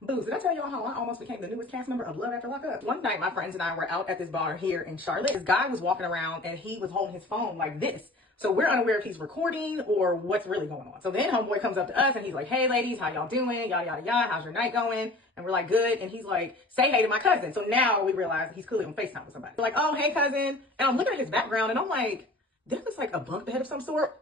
Booze, did I tell y'all how I almost became the newest cast member of Love After Lockup? One night, my friends and I were out at this bar here in Charlotte. This guy was walking around and he was holding his phone like this. So we're unaware if he's recording or what's really going on. So then homeboy comes up to us and he's like, hey ladies, how y'all doing? Yada, yada, yada. How's your night going? And we're like, good. And he's like, say hey to my cousin. So now we realize he's clearly on FaceTime with somebody. We're like, oh, hey cousin. And I'm looking at his background and I'm like, there looks like a bunk bed of some sort.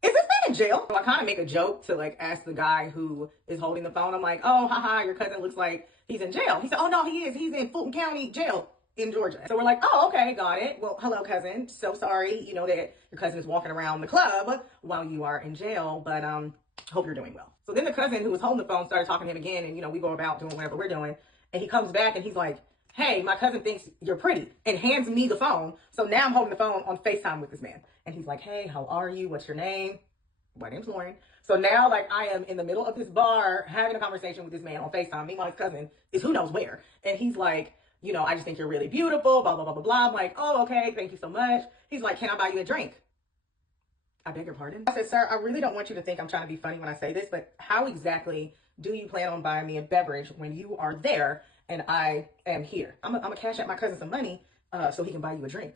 Is this man in jail? So I kind of make a joke to like ask the guy who is holding the phone. I'm like, oh, haha, your cousin looks like he's in jail. He said, oh no, he is. He's in Fulton County jail in Georgia. So we're like, oh, okay, got it. Well, hello, cousin. So sorry, you know, that your cousin is walking around the club while you are in jail, but hope you're doing well. So then the cousin who was holding the phone started talking to him again, and you know, we go about doing whatever we're doing. And he comes back and he's like, hey, my cousin thinks you're pretty, and hands me the phone. So now I'm holding the phone on FaceTime with this man. And he's like, hey, how are you? What's your name? My name's Lauren. So now, like, I am in the middle of this bar having a conversation with this man on FaceTime. Meanwhile, his cousin is who knows where. And he's like, you know, I just think you're really beautiful, blah, blah, blah, blah, blah. I'm like, oh, okay, thank you so much. He's like, can I buy you a drink? I beg your pardon? I said, sir, I really don't want you to think I'm trying to be funny when I say this, but how exactly do you plan on buying me a beverage when you are there and I am here? I'm gonna cash out my cousin some money so he can buy you a drink.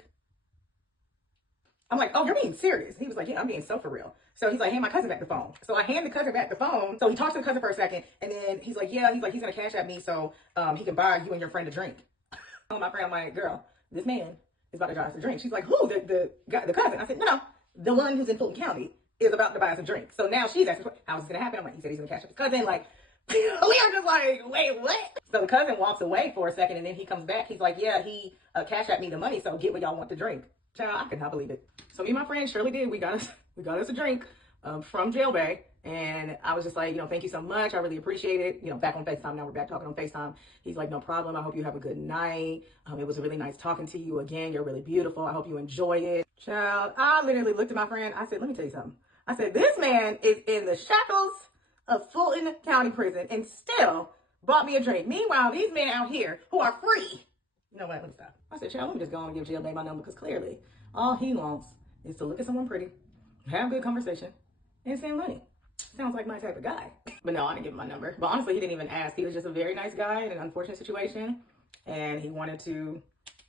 I'm like, oh, you're being serious. He was like, yeah, I'm being so for real. So he's like, hand my cousin back the phone. So I hand the cousin back the phone. So he talks to the cousin for a second. And then he's like, yeah, he's going to cash at me so he can buy you and your friend a drink. Oh, my friend, I'm like, girl, this man is about to buy us a drink. She's like, who? The cousin. I said, no, the one who's in Fulton County is about to buy us a drink. So now she's asking, how is this going to happen? I'm like, he said he's going to cash up his cousin. Like, we are just like, wait, what? So the cousin walks away for a second and then he comes back. He's like, yeah, he cashed at me the money. So get what y'all want to drink. Child, I could not believe it. So me and my friend Shirley did. We got us a drink from Jail Bay. And I was just like, you know, thank you so much. I really appreciate it. You know, back on FaceTime. Now we're back talking on FaceTime. He's like, no problem. I hope you have a good night. It was really nice talking to you again. You're really beautiful. I hope you enjoy it. Child, I literally looked at my friend. I said, let me tell you something. I said, this man is in the shackles of Fulton County Prison and still bought me a drink. Meanwhile, these men out here who are free. You know what? Let me stop. I said, child, let me just go on and give Jail Bay my number because clearly all he wants is to look at someone pretty, have a good conversation, and send money. Sounds like my type of guy. But no, I didn't give him my number. But honestly, he didn't even ask. He was just a very nice guy in an unfortunate situation. And he wanted to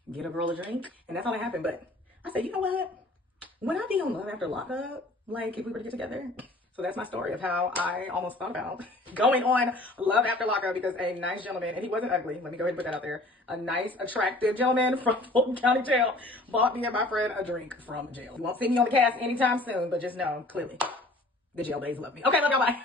get a girl a drink. And that's all that happened. But I said, you know what? When I be on Love After Lockup, like if we were to get together. So that's my story of how I almost thought about going on Love After Lockup because a nice gentleman, and he wasn't ugly, let me go ahead and put that out there, a nice, attractive gentleman from Fulton County Jail bought me and my friend a drink from jail. You won't see me on the cast anytime soon, but just know, clearly, the Jail Bays love me. Okay, love y'all, bye.